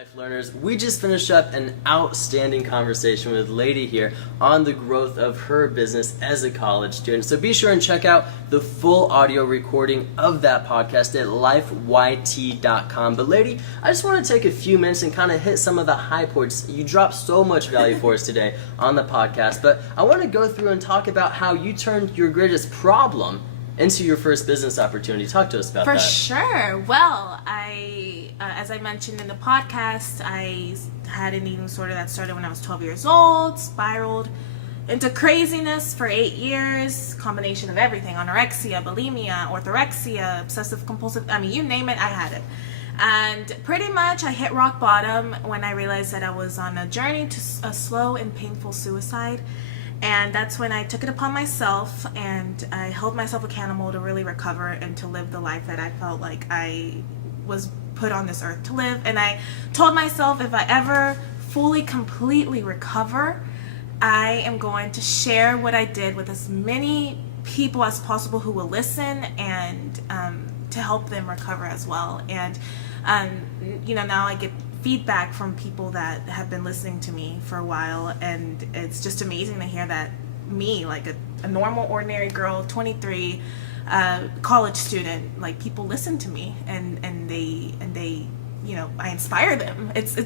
Life learners, we just finished up an outstanding conversation with Leydi here on the growth of her business as a college student. So be sure and check out the full audio recording of that podcast at lifeyt.com. But Leydi, I just want to take a few minutes and kind of hit some of the high points. You dropped so much value for us today on the podcast, but I want to go through and talk about how you turned your greatest problem into your first business opportunity. Talk to us about that. For sure. Well, as I mentioned in the podcast, I had an eating disorder that started when I was 12 years old, spiraled into craziness for 8 years, combination of everything, anorexia, bulimia, orthorexia, obsessive compulsive, you name it, I had it. And pretty much I hit rock bottom when I realized that I was on a journey to a slow and painful suicide. And that's when I took it upon myself and I held myself accountable to really recover and to live the life that I felt like I was put on this earth to live. And I told myself if I ever fully, completely recover, I am going to share what I did with as many people as possible who will listen and to help them recover as well. And, now I get feedback from people that have been listening to me for a while, and it's just amazing to hear that me, like a normal ordinary girl, 23, college student, like people listen to me and they I inspire them. It's a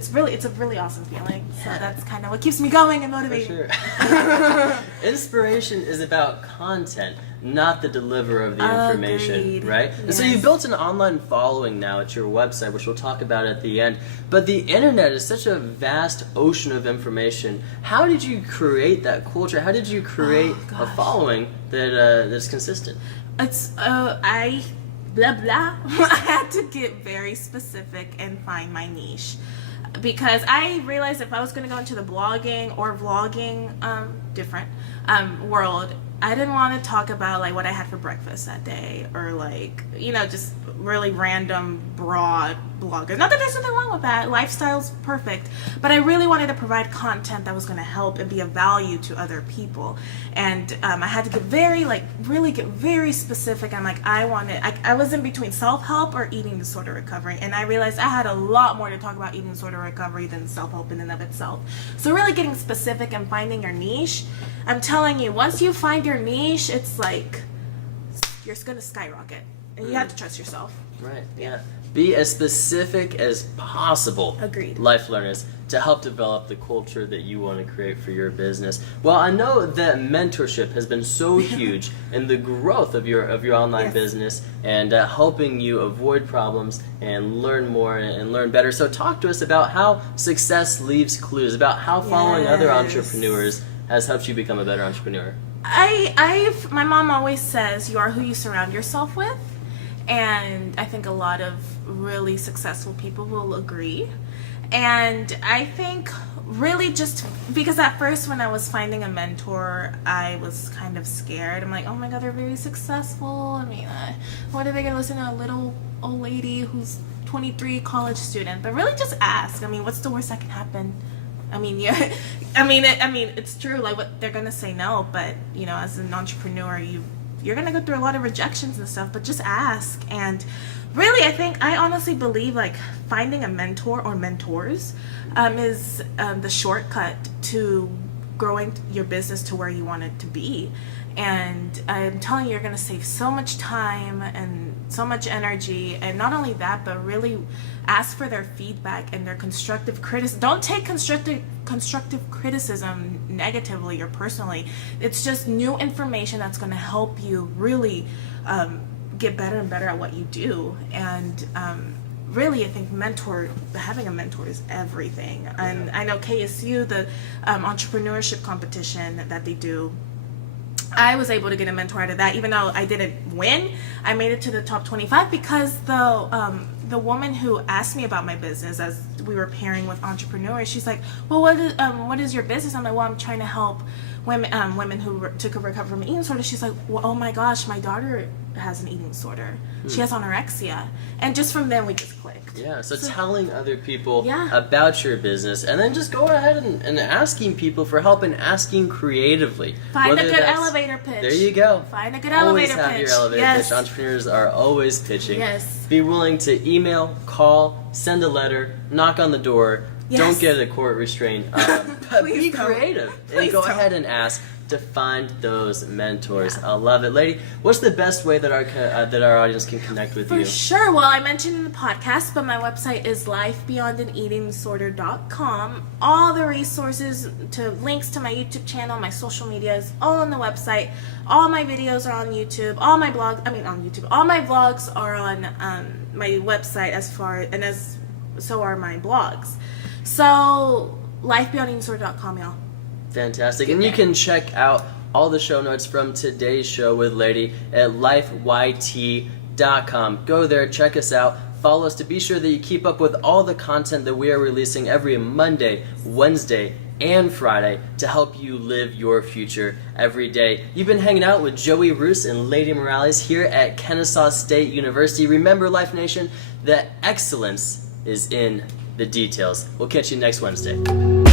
really awesome feeling. So that's kind of what keeps me going and motivating. For sure. Inspiration is about content, not the deliverer of the information. Agreed. Right? Yes. And so you've built an online following now at your website, which we'll talk about at the end. But the internet is such a vast ocean of information. How did you create that culture? How did you create a following that's consistent? It's blah blah. I had to get very specific and find my niche, because I realized if I was going to go into the blogging or vlogging different world, I didn't want to talk about like what I had for breakfast that day, or like just really random broad bloggers. Not that there's nothing wrong with that, lifestyle's perfect, but I really wanted to provide content that was going to help and be of value to other people. And I had to get very specific. I'm like, I was in between self-help or eating disorder recovery, and I realized I had a lot more to talk about eating disorder recovery than self-help in and of itself. So really getting specific and finding your niche. I'm telling you, once you find your niche, it's like you're going to skyrocket. And you have to trust yourself. Right, yeah. Be as specific as possible. Agreed. Life learners, to help develop the culture that you want to create for your business. Well, I know that mentorship has been so huge in the growth of your online business and helping you avoid problems and learn more and learn better. So talk to us about how success leaves clues, about how following other entrepreneurs has helped you become a better entrepreneur. My mom always says you are who you surround yourself with. And I think a lot of really successful people will agree. And I think really just because at first when I was finding a mentor, I was kind of scared. I'm like, oh my God, they're very successful. What are they going to listen to a little old lady who's 23, college student? But really just ask. What's the worst that can happen? It's true. Like, what they're going to say no, but as an entrepreneur, you're going to go through a lot of rejections and stuff, but just ask. And really, I honestly believe like finding a mentor or mentors is the shortcut to growing your business to where you want it to be. And I'm telling you, you're going to save so much time and so much energy. And not only that, but really ask for their feedback and their constructive criticism. Don't take constructive criticism negatively or personally. It's just new information that's going to help you really get better and better at what you do. And really, I think having a mentor is everything. And I know KSU, the entrepreneurship competition that they do, I was able to get a mentor out of that. Even though I didn't win, I made it to the top 25 because the woman who asked me about my business as we were pairing with entrepreneurs, she's like, well, what is your business? I'm like, well, I'm trying to help women who took a recovery from an eating disorder. She's like, well, oh my gosh, my daughter has an eating disorder. She has anorexia. And just from then we just clicked. Yeah, so telling other people about your business, and then just go ahead and asking people for help and asking creatively. Find a good elevator pitch. There you go. Find a good always elevator pitch. Always have your elevator pitch. Entrepreneurs are always pitching. Yes. Be willing to email, call, send a letter, knock on the door. Yes. Don't get a court restraint. But be Please don't. creative and Please go don't. ahead and ask to find those mentors. Yeah. I love it, Leydi. What's the best way that our audience can connect with For you? sure. Well, I mentioned in the podcast, but my website is lifebeyondaneatingdisorder.com. All the resources to links to my YouTube channel, my social media is all on the website. All my videos are on YouTube. All my vlogs are on my website so are my blogs. So lifebeyondaneatingdisorder.com, y'all. Fantastic. And you can check out all the show notes from today's show with Leydi at lifeyt.com. Go there, check us out, follow us to be sure that you keep up with all the content that we are releasing every Monday, Wednesday, and Friday to help you live your future every day. You've been hanging out with Joey Roos and Leydi Morales here at Kennesaw State University. Remember, Life Nation, that excellence is in the details. We'll catch you next Wednesday.